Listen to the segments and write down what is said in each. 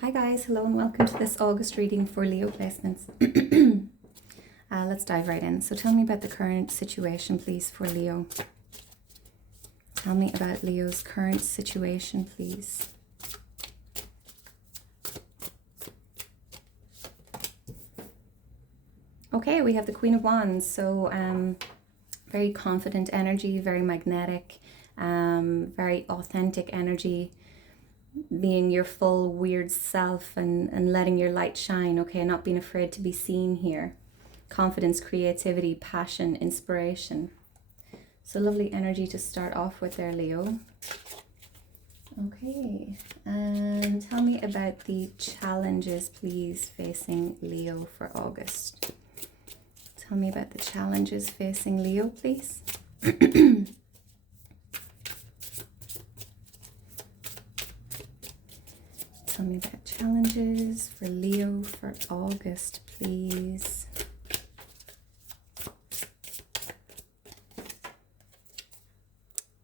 Hi guys, hello and welcome to this August reading for Leo placements. Let's dive right in. So tell me about the current situation, please, for Leo. Tell me about Leo's current situation, please. Okay, we have the Queen of Wands. So very confident energy, very magnetic, very authentic energy. Being your full weird self and letting your light shine, okay, not being afraid to be seen here. Confidence, creativity, passion, inspiration. So lovely energy to start off with there, Leo. Okay, and tell me about the challenges, please, facing Leo for August. Tell me about the challenges facing Leo, please. Tell me about challenges for Leo for August, please.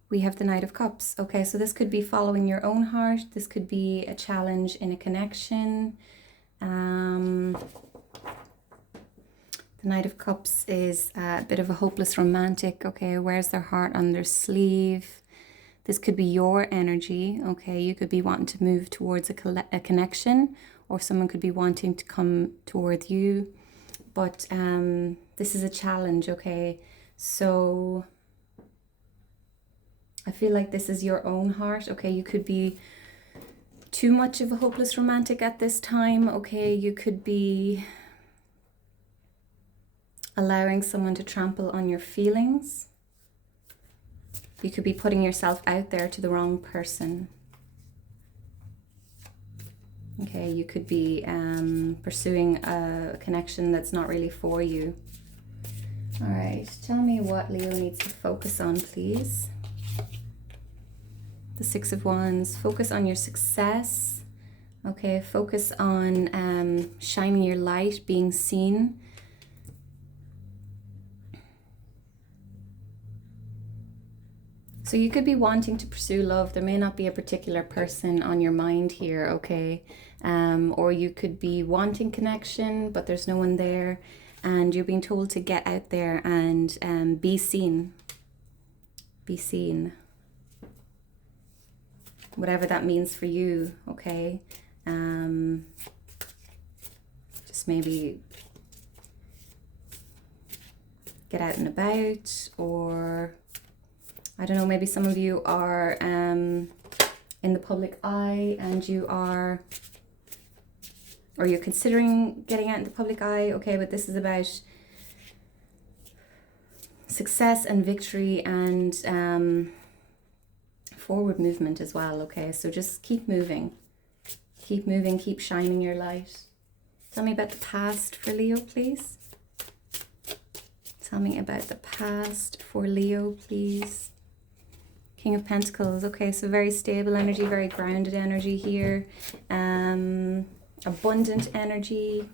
We have the Knight of Cups. Okay, so this could be following your own heart. This could be a challenge in a connection. The Knight of Cups is a bit of a hopeless romantic. Okay, wears their heart on their sleeve. This could be your energy, okay? You could be wanting to move towards a connection, or someone could be wanting to come toward you. But this is a challenge, okay? So I feel like this is your own heart, okay? You could be too much of a hopeless romantic at this time, okay? You could be allowing someone to trample on your feelings. You could be putting yourself out there to the wrong person. Okay, you could be pursuing a connection that's not really for you. All right, tell me what Leo needs to focus on, please. The Six of Wands. Focus on your success. Okay, focus on shining your light, being seen. So you could be wanting to pursue love. There may not be a particular person on your mind here, okay? Or you could be wanting connection, but there's no one there. And you're being told to get out there and be seen. Be seen. Whatever that means for you, okay? Just maybe get out and about, or I don't know, maybe some of you are in the public eye and you are, or you're considering getting out in the public eye, okay, but this is about success and victory and forward movement as well, okay? So just keep moving, keep shining your light. Tell me about the past for Leo, please. Tell me about the past for Leo, please. King of Pentacles. Okay, so very stable energy, very grounded energy here. Abundant energy.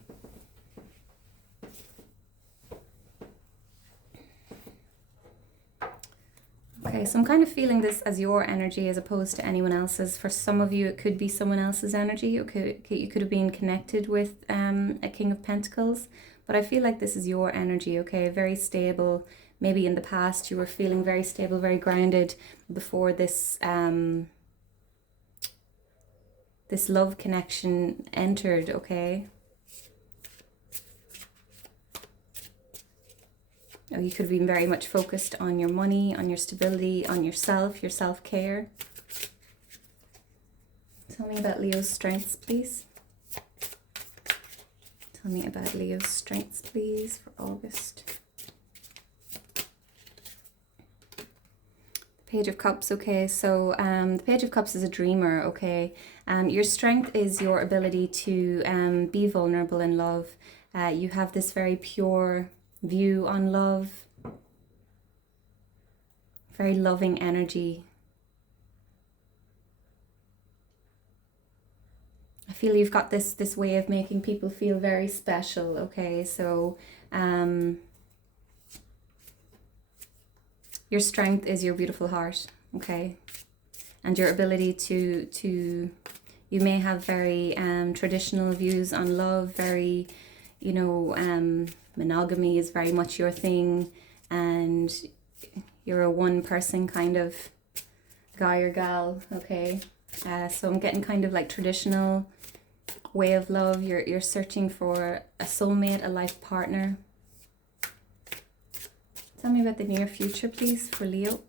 Okay, so I'm kind of feeling this as your energy as opposed to anyone else's. For some of you, it could be someone else's energy. Okay, you could have been connected with a King of Pentacles, but I feel like this is your energy, okay? Very stable. Maybe in the past you were feeling very stable, very grounded before this this love connection entered, okay? Or you could have been very much focused on your money, on your stability, on yourself, your self-care. Tell me about Leo's strengths, please. Tell me about Leo's strengths, please, for August. Page of Cups, okay, so the Page of Cups is a dreamer, okay. Your strength is your ability to be vulnerable in love. You have this very pure view on love, very loving energy. I feel you've got this way of making people feel very special, okay, so your strength is your beautiful heart, okay, and your ability to You may have very traditional views on love, very, you know, monogamy is very much your thing, and you're a one person kind of guy or gal, okay? So I'm getting kind of like traditional way of love. You're searching for a soulmate, a life partner. Tell me about the near future, please, for Leo.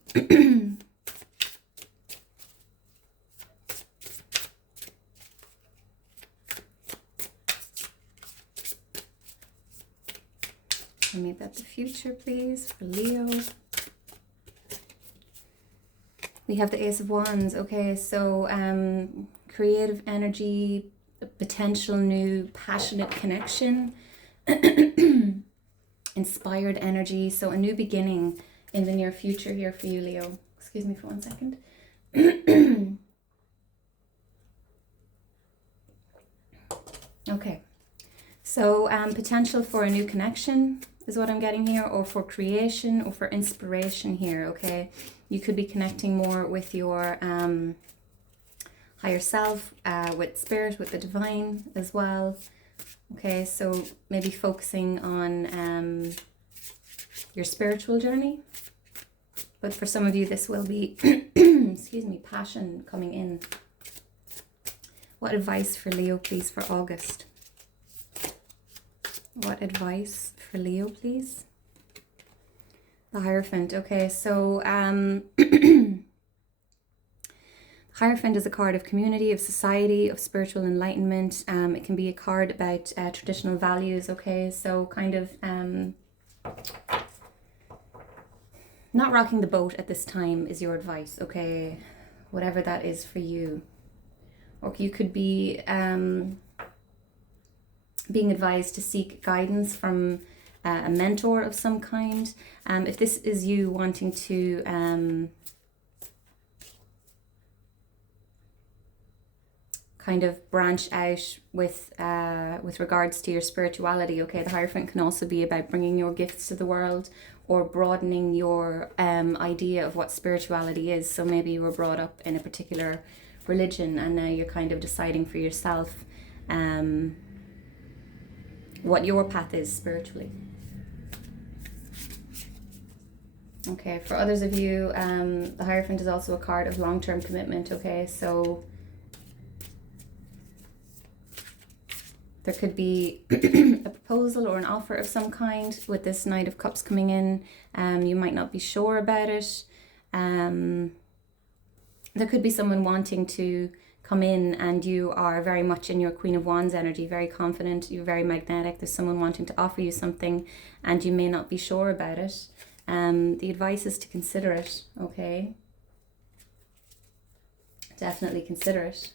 Tell me about the future, please, for Leo. We have the Ace of Wands. Okay, so creative energy, potential new passionate connection, inspired energy. So a new beginning in the near future here for you, Leo. Excuse me for 1 second. Okay, so potential for a new connection is what I'm getting here, or for creation, or for inspiration here, okay? You could be connecting more with your higher self, with spirit, with the divine as well. Okay, so maybe focusing on your spiritual journey. But for some of you, this will be, excuse me, passion coming in. What advice for Leo, please, for August? What advice for Leo, please? The Hierophant. Okay, so Hierophant is a card of community, of society, of spiritual enlightenment. It can be a card about traditional values, okay? So kind of not rocking the boat at this time is your advice, okay? Whatever that is for you. Or you could be being advised to seek guidance from a mentor of some kind. If this is you wanting to kind of branch out with regards to your spirituality, okay, the Hierophant can also be about bringing your gifts to the world, or broadening your idea of what spirituality is. So maybe you were brought up in a particular religion and now you're kind of deciding for yourself what your path is spiritually. Okay, for others of you, the Hierophant is also a card of long-term commitment, okay? So there could be a proposal or an offer of some kind with this Knight of Cups coming in. You might not be sure about it. There could be someone wanting to come in and you are very much in your Queen of Wands energy, very confident, you're very magnetic. There's someone wanting to offer you something and you may not be sure about it. The advice is to consider it, okay? Definitely consider it.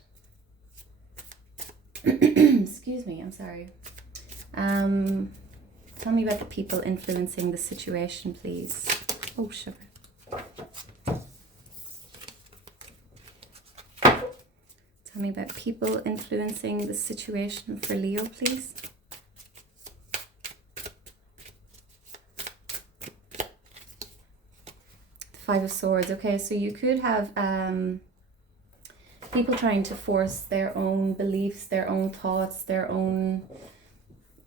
Excuse me, I'm sorry. Tell me about the people influencing the situation, please. Oh, sugar. Tell me about people influencing the situation for Leo, please. The Five of Swords. Okay, so you could have people trying to force their own beliefs, their own thoughts, their own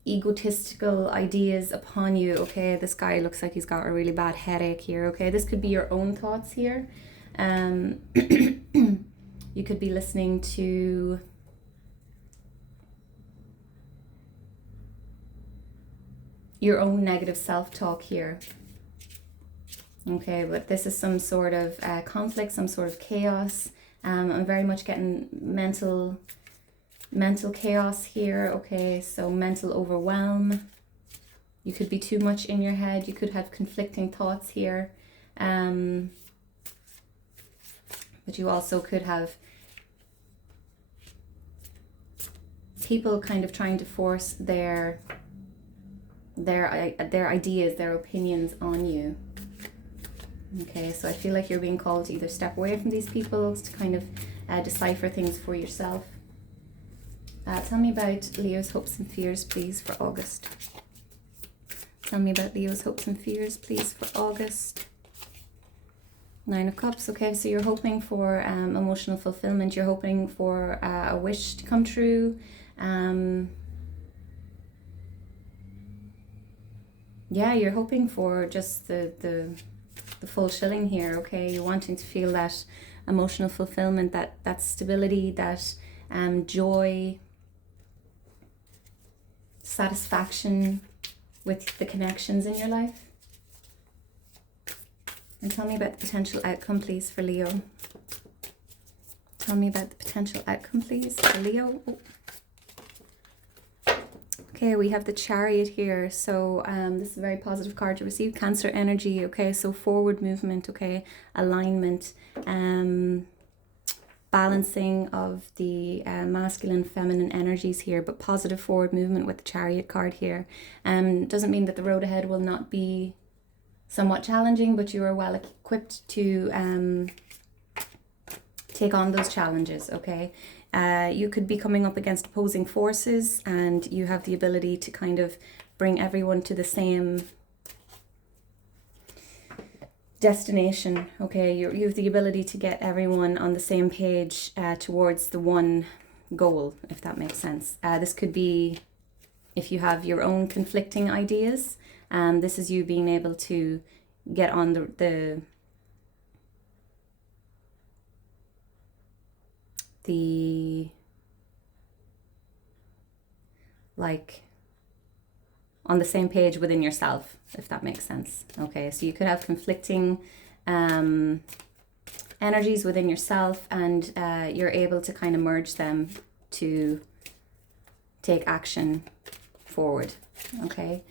egotistical ideas upon you, okay? This guy looks like he's got a really bad headache here, okay? This could be your own thoughts here. You could be listening to your own negative self-talk here. Okay, but this is some sort of conflict, some sort of chaos. I'm very much getting mental chaos here, okay? So mental overwhelm. You could be too much in your head. You could have conflicting thoughts here. But you also could have people kind of trying to force their ideas, their opinions on you. Okay, so I feel like you're being called to either step away from these people, to kind of decipher things for yourself. Tell me about Leo's hopes and fears, please, for August. Tell me about Leo's hopes and fears, please, for August. Nine of Cups. Okay, so you're hoping for emotional fulfillment. You're hoping for a wish to come true. Yeah, you're hoping for just the full shilling here. Okay, you're wanting to feel that emotional fulfillment, that stability, that joy, satisfaction with the connections in your life. And tell me about the potential outcome, please, for Leo. Tell me about the potential outcome, please, for Leo. Oh. Okay, we have the Chariot here. So this is a very positive card to receive. Cancer energy, okay? So forward movement, okay? Alignment, balancing of the masculine, feminine energies here, but positive forward movement with the Chariot card here. Doesn't mean that the road ahead will not be somewhat challenging, but you are well equipped to take on those challenges, okay? You could be coming up against opposing forces, and you have the ability to kind of bring everyone to the same destination, okay? You have the ability to get everyone on the same page towards the one goal, if that makes sense. This could be if you have your own conflicting ideas. This is you being able to get on the like on the same page within yourself, if that makes sense. Okay, so you could have conflicting energies within yourself, and you're able to kind of merge them to take action forward. Okay,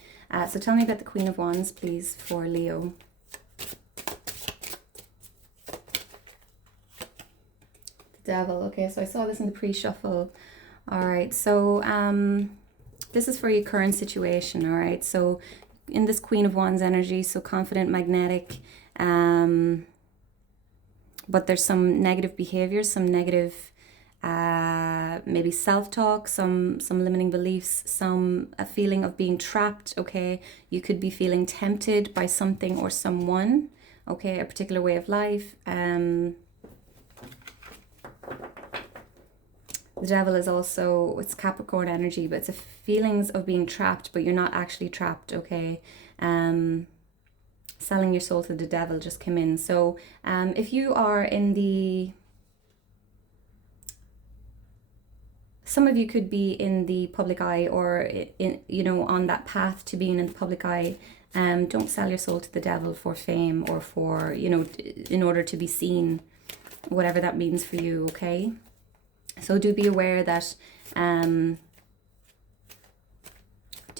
so tell me about the Queen of Wands, please, for Leo. The Devil. Okay, so I saw this in the pre-shuffle. All right, so this is for your current situation. All right, so in this Queen of Wands energy, so confident, magnetic, but there's some negative behaviors, some negative maybe self-talk, some limiting beliefs, a feeling of being trapped. Okay, you could be feeling tempted by something or someone, okay, a particular way of life. The Devil is also, it's Capricorn energy, but it's a feelings of being trapped, but you're not actually trapped, okay? Selling your soul to the devil just came in. So if you are in the, some of you could be in the public eye, or in, you know, on that path to being in the public eye. Don't sell your soul to the devil for fame or for, you know, in order to be seen, whatever that means for you, okay? So do be aware that, do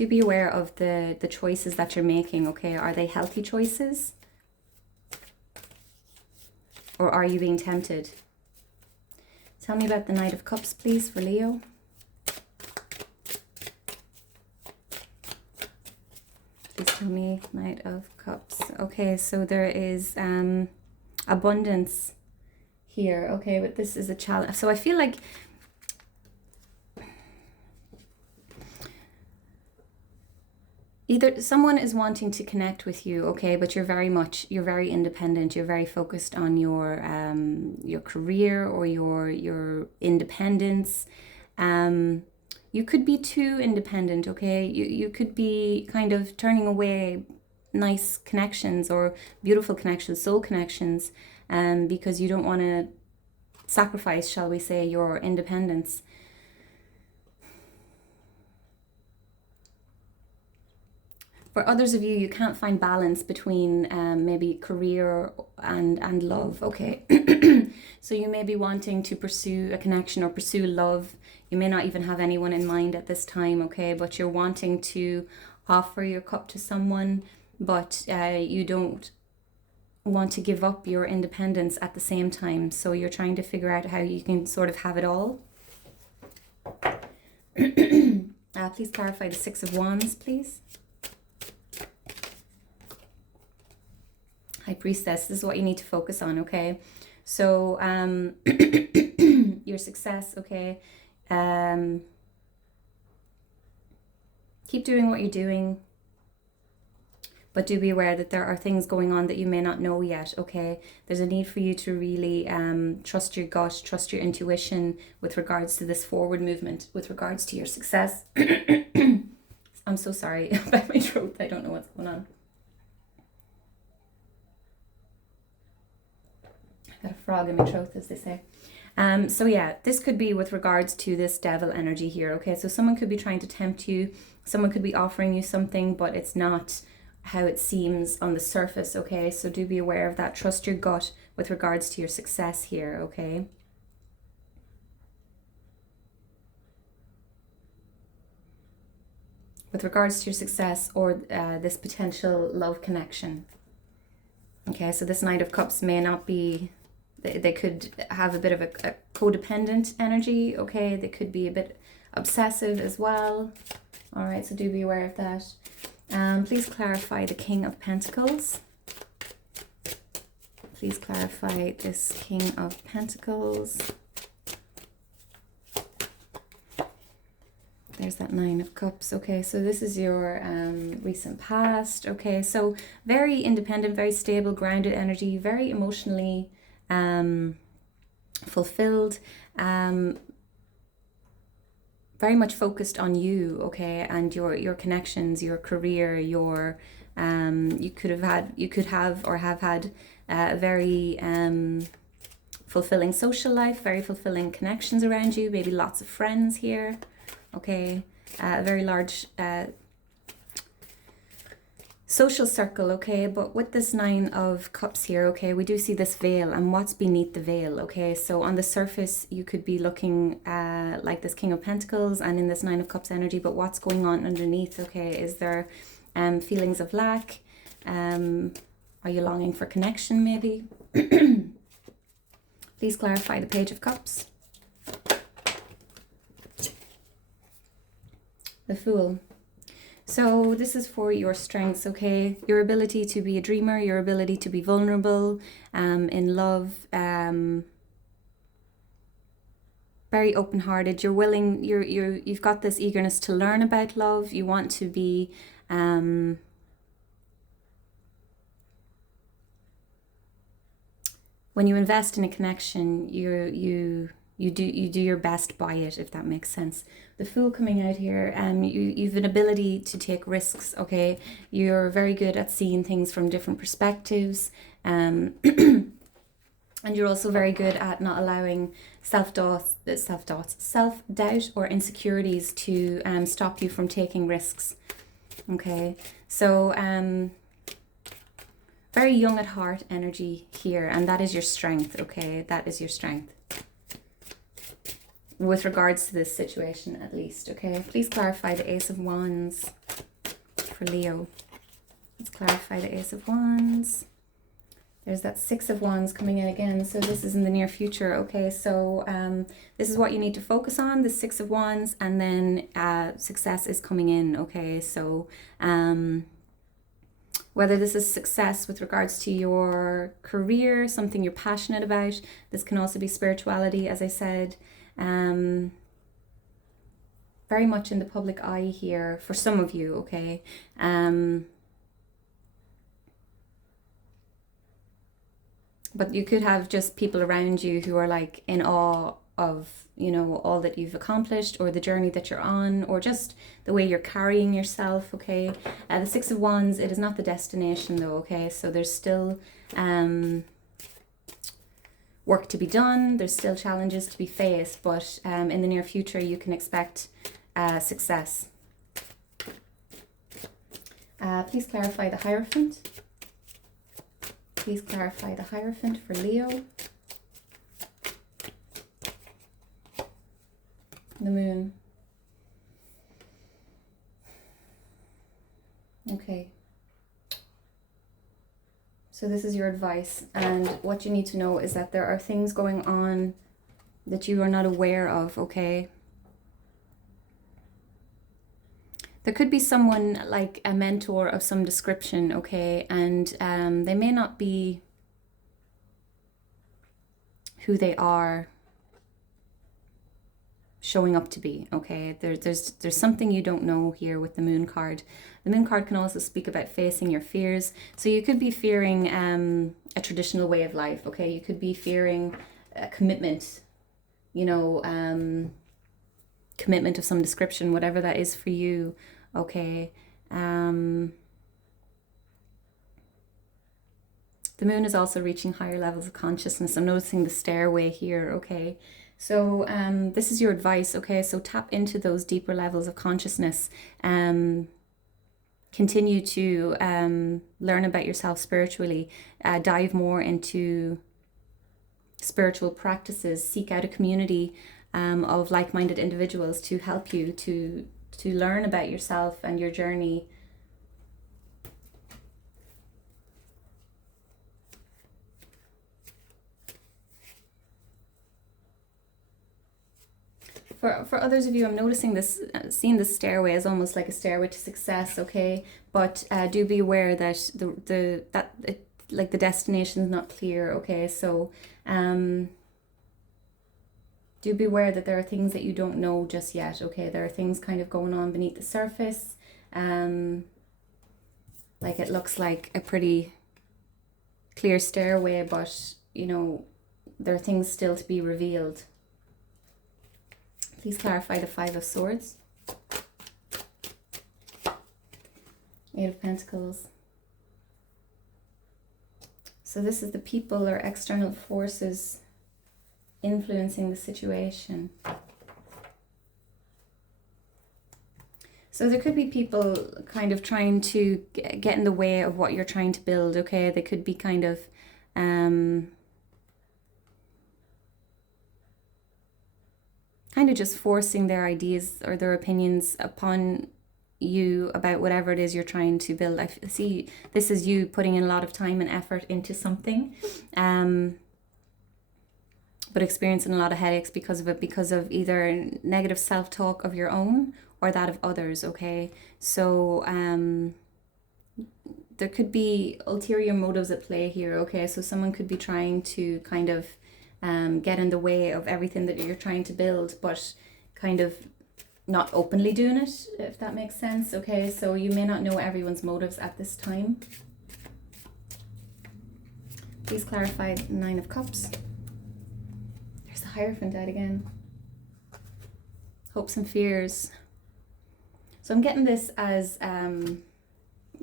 be aware of the choices that you're making, okay? Are they healthy choices? Or are you being tempted? Tell me about the Knight of Cups, please, for Leo. Please tell me, Knight of Cups. Okay, so there is abundance here, okay, but this is a challenge. So I feel like either someone is wanting to connect with you, okay, but you're very independent. You're very focused on your career or your independence. You could be too independent, okay? You could be kind of turning away nice connections or beautiful connections, soul connections, because you don't want to sacrifice, shall we say, your independence. For others of you, you can't find balance between maybe career and love, okay? So you may be wanting to pursue a connection or pursue love. You may not even have anyone in mind at this time, okay? But you're wanting to offer your cup to someone, but you don't want to give up your independence at the same time. So you're trying to figure out how you can sort of have it all. Please clarify the Six of Wands, please. High Priestess, this is what you need to focus on, okay? So your success, okay? Keep doing what you're doing. But do be aware that there are things going on that you may not know yet, okay? There's a need for you to really trust your gut, trust your intuition with regards to this forward movement, with regards to your success. I'm so sorry about my throat. I don't know what's going on. I got a frog in my throat, as they say. So yeah, this could be with regards to this devil energy here, okay? So someone could be trying to tempt you. Someone could be offering you something, but it's not how it seems on the surface, okay? So do be aware of that. Trust your gut with regards to your success here, okay? With regards to your success or this potential love connection. Okay, so this Knight of Cups may not be, they could have a bit of a codependent energy, okay? They could be a bit obsessive as well. All right, so do be aware of that. Please clarify the King of Pentacles. Please clarify this King of Pentacles. There's that Nine of Cups. Okay, so this is your recent past. Okay, so very independent, very stable, grounded energy, very emotionally fulfilled, very much focused on you, okay, and your connections, your career, your you could have or have had a very fulfilling social life, very fulfilling connections around you, maybe lots of friends here. Okay, a very large social circle, okay, but with this Nine of Cups here, okay, we do see this veil and what's beneath the veil, okay? So on the surface, you could be looking like this King of Pentacles and in this Nine of Cups energy, but what's going on underneath, okay? Is there feelings of lack? Are you longing for connection, maybe? Please clarify the Page of Cups. The Fool. So this is for your strengths, okay? Your ability to be a dreamer, your ability to be vulnerable in love, very open-hearted. You're willing, you've got this eagerness to learn about love. You want to be when you invest in a connection, you do your best by it, if that makes sense. The Fool coming out here, you've an ability to take risks, okay? You're very good at seeing things from different perspectives, and you're also very good at not allowing self-doubt or insecurities to stop you from taking risks, okay? So very young at heart energy here, and that is your strength, okay? That is your strength. With regards to this situation, at least, okay? Please clarify the Ace of Wands for Leo. Let's clarify the Ace of Wands. There's that Six of Wands coming in again. So this is in the near future, okay? So this is what you need to focus on, the Six of Wands, and then success is coming in, okay? So whether this is success with regards to your career, something you're passionate about, this can also be spirituality, as I said. Very much in the public eye here for some of you, okay? But you could have just people around you who are like in awe of, you know, all that you've accomplished or the journey that you're on or just the way you're carrying yourself, okay? The Six of Wands, it is not the destination though, okay? So there's still work to be done, there's still challenges to be faced, but in the near future you can expect success. Please clarify the Hierophant. Please clarify the Hierophant for Leo. The Moon. Okay. So this is your advice, and what you need to know is that there are things going on that you are not aware of, okay? There could be someone like a mentor of some description, okay? And they may not be who they are showing up to be. Okay, there's something you don't know here with the Moon card. The Moon card can also speak about facing your fears. So you could be fearing a traditional way of life. Okay, you could be fearing a commitment, you know, commitment of some description, whatever that is for you. Okay. The moon is also reaching higher levels of consciousness. I'm noticing the stairway here, okay? So this is your advice, okay? So tap into those deeper levels of consciousness. Continue to learn about yourself spiritually. Dive more into spiritual practices. Seek out a community of like-minded individuals to help you to learn about yourself and your journey. For others of you, I'm noticing this, seeing this stairway as almost like a stairway to success, okay? But do be aware that like the destination is not clear, okay? So do be aware that there are things that you don't know just yet, okay? There are things kind of going on beneath the surface. Like it looks like a pretty clear stairway, but you know, there are things still to be revealed. Please clarify the Five of Swords. Eight of Pentacles. So this is the people or external forces influencing the situation. So there could be people kind of trying to get in the way of what you're trying to build, okay? They could be kind of just forcing their ideas or their opinions upon you about whatever it is you're trying to build. I see this is you putting in a lot of time and effort into something, but experiencing a lot of headaches because of it, because of either negative self-talk of your own or that of others, okay? So there could be ulterior motives at play here, okay? So someone could be trying to kind of get in the way of everything that you're trying to build, but kind of not openly doing it, if that makes sense, okay? So you may not know everyone's motives at this time. Please clarify Nine of Cups. There's the Hierophant out again. Hopes and fears. So I'm getting this as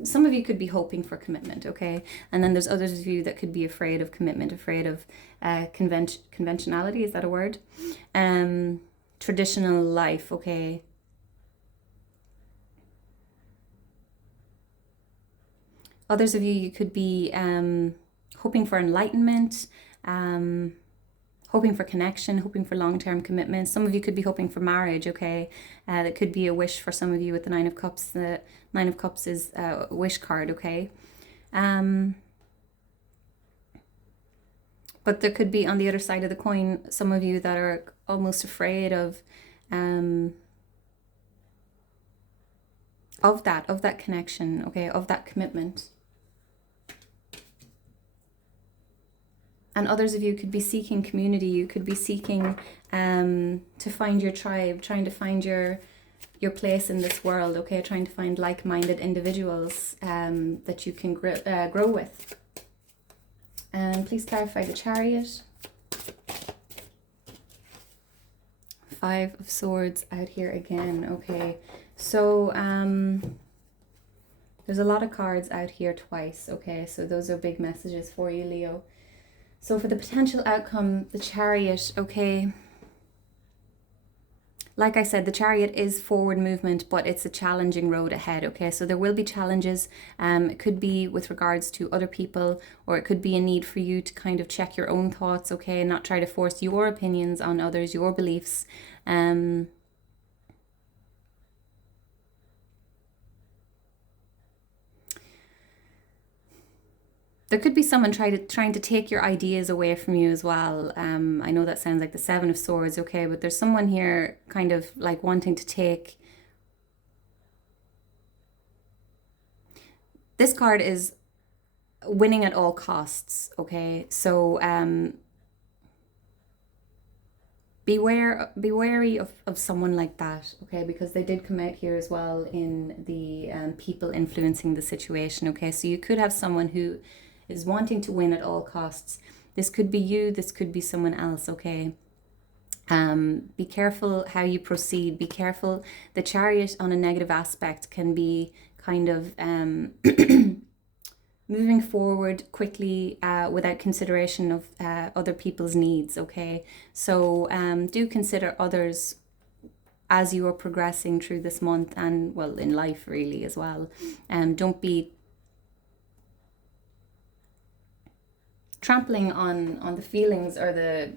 some of you could be hoping for commitment, okay? And then there's others of you that could be afraid of commitment, afraid of conventionality, is that a word? Traditional life, okay? Others of you, you could be hoping for enlightenment, hoping for connection, hoping for long-term commitment. Some of you could be hoping for marriage, okay? That could be a wish for some of you with the Nine of Cups. The Nine of Cups is a wish card, okay? But there could be, on the other side of the coin, some of you that are almost afraid of that connection, okay? Of that commitment. And others of you could be seeking community. You could be seeking to find your tribe, trying to find your place in this world, okay? Trying to find like-minded individuals that you can grow with. And please clarify the Chariot. Five of Swords out here again, okay? So there's a lot of cards out here twice, okay? So those are big messages for you, Leo. So for the potential outcome, the Chariot, okay? Like I said, the Chariot is forward movement, but it's a challenging road ahead, okay? So there will be challenges. It could be with regards to other people, or it could be a need for you to kind of check your own thoughts, okay? And not try to force your opinions on others, your beliefs. There could be someone trying to take your ideas away from you as well. I know that sounds like the Seven of Swords, okay, but there's someone here kind of like wanting to take. This card is winning at all costs, okay? So be wary of someone like that, okay, because they did come out here as well in the people influencing the situation, okay. So you could have someone who is wanting to win at all costs. This could be you, this could be someone else, okay. Be careful how you proceed. Be careful. The Chariot on a negative aspect can be kind of moving forward quickly without consideration of other people's needs, okay? So do consider others as you are progressing through this month, and well, in life really as well. Don't be trampling on the feelings or the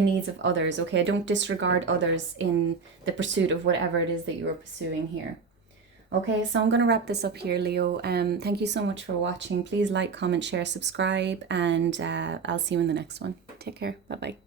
needs of others, okay? Don't disregard others in the pursuit of whatever it is that you are pursuing here. Okay, so I'm going to wrap this up here, Leo. Thank you so much for watching. Please like, comment, share, subscribe, and I'll see you in the next one. Take care. Bye-bye.